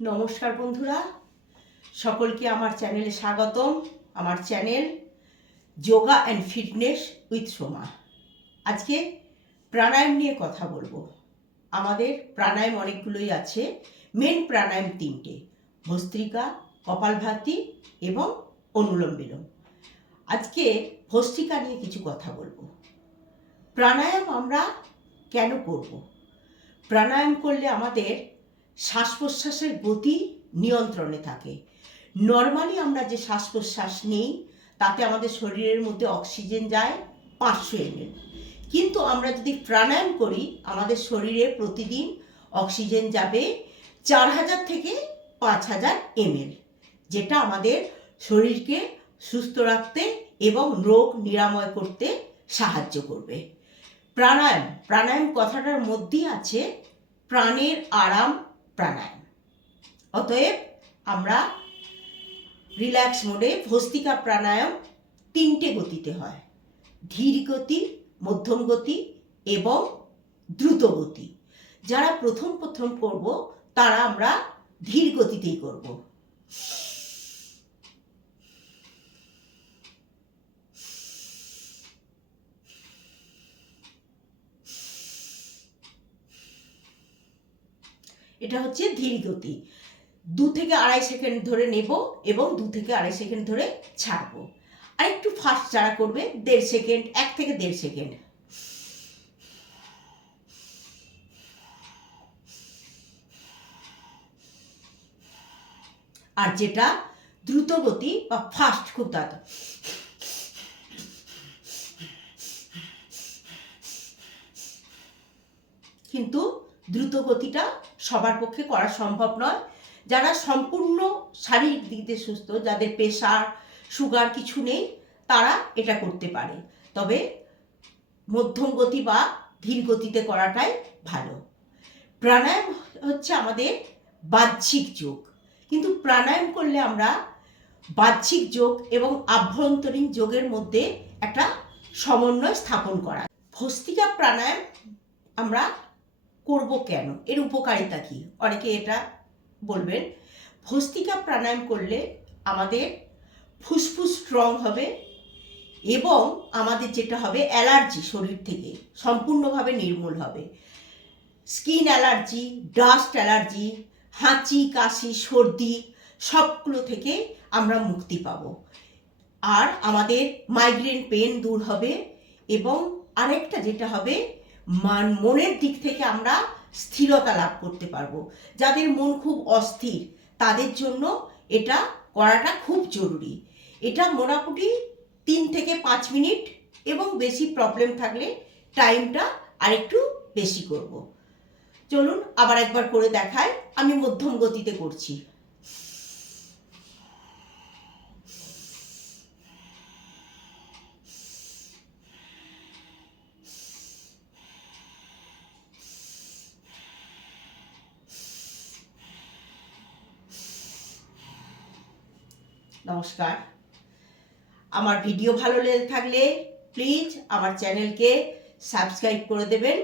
নমস্কার বন্ধুরা, সকলকে আমার চ্যানেলে স্বাগতম। আমার channel yoga and fitness with Soma. আজকে প্রাণায়াম নিয়ে কথা বলবো। আমাদের প্রাণায়াম অনেকগুলোই আছে। মেন প্রাণায়াম তিনটে: ভস্ত্রিকা, কপালভাতি এবং অনুলোম বিলোম। আজকে ভস্ত্রিকা নিয়ে কিছু কথা বলবো। প্রাণায়াম আমরা কেন করব? প্রাণায়াম করলে আমাদের শ্বাস প্রশ্বাসের গতি নিয়ন্ত্রণে থাকে। নর্মালি আমরা যে শ্বাস প্রশ্বাস নিই তাতে আমাদের শরীরের মধ্যে অক্সিজেন যায় 500 ml, কিন্তু আমরা যদি প্রাণায়াম করি আমাদের শরীরে প্রতিদিন অক্সিজেন যাবে 4000 থেকে 5000 ml, যেটা আমাদের শরীরকে সুস্থ রাখতে এবং রোগ নিরাময় করতে সাহায্য করবে। প্রাণায়াম কথাটার মধ্যেই আছে প্রাণের আরাম প্রাণায়াম। অতএব আমরা রিল্যাক্স মোডে ভস্ত্রিকা প্রাণায়াম 3টে গতিতে হয়: ধীর গতি, মধ্যম গতি এবং দ্রুত গতি। যারা প্রথম করব তারা আমরা ধীর গতিতেই করব। এটা হচ্ছে ধীর গতি। 2 থেকে 2.5 সেকেন্ড ধরে নেব এবং 2 থেকে 2.5 সেকেন্ড ধরে ছাড়বো। আর একটু ফাস্ট যারা করবে 1.5 সেকেন্ড, 1 থেকে 1.5 সেকেন্ড। আর যেটা দ্রুত গতি বা ফাস্ট, খুব তাড়াতাড়ি, কিন্তু দ্রুত গতিটা সবার পক্ষে করা সম্ভব নয়। যারা সম্পূর্ণ শারীরিক দিক দিয়ে সুস্থ, যাদের প্রেশার সুগার কিছু নেই, তারা এটা করতে পারে। তবে মধ্যম গতি বা ধীর গতিতে করাটাই ভালো। প্রাণায়াম হচ্ছে আমাদের বাহ্যিক যোগ, কিন্তু প্রাণায়াম করলে আমরা বাহ্যিক যোগ এবং আভ্যন্তরীণ যোগের মধ্যে একটা সমন্বয় স্থাপন করা। ভস্ত্রিকা প্রাণায়াম আমরা করব কেন? এর উপকারিতা কি? অনেকে এটা বলবেন। ভস্ত্রিকা প্রাণায়াম করলে আমাদের ফুসফুস স্ট্রং হবে এবং আমাদের যেটা হবে অ্যালার্জি শরীর থেকে সম্পূর্ণভাবে নির্মূল হবে। স্কিন অ্যালার্জি, ডাস্ট অ্যালার্জি, হাঁচি, কাশি, সর্দি সবগুলো থেকে আমরা মুক্তি পাবো। আর আমাদের মাইগ্রেন পেন দূর হবে এবং আরেকটা যেটা হবে, মনের দিক থেকে আমরা স্থিরতা লাভ করতে পারবো। যাদের মন খুব অস্থির তাদের জন্য এটা করাটা খুব জরুরি। এটা মোটামুটি 3 থেকে 5 মিনিট এবং বেশি প্রবলেম থাকলে টাইমটা আরেকটু বেশি করব। চলুন আবার একবার করে দেখায়। আমি মধ্যম গতিতে করছি। নমস্কার। আমার ভিডিও ভালো লেগে থাকলে প্লিজ আমার চ্যানেলকে সাবস্ক্রাইব করে দেবেন।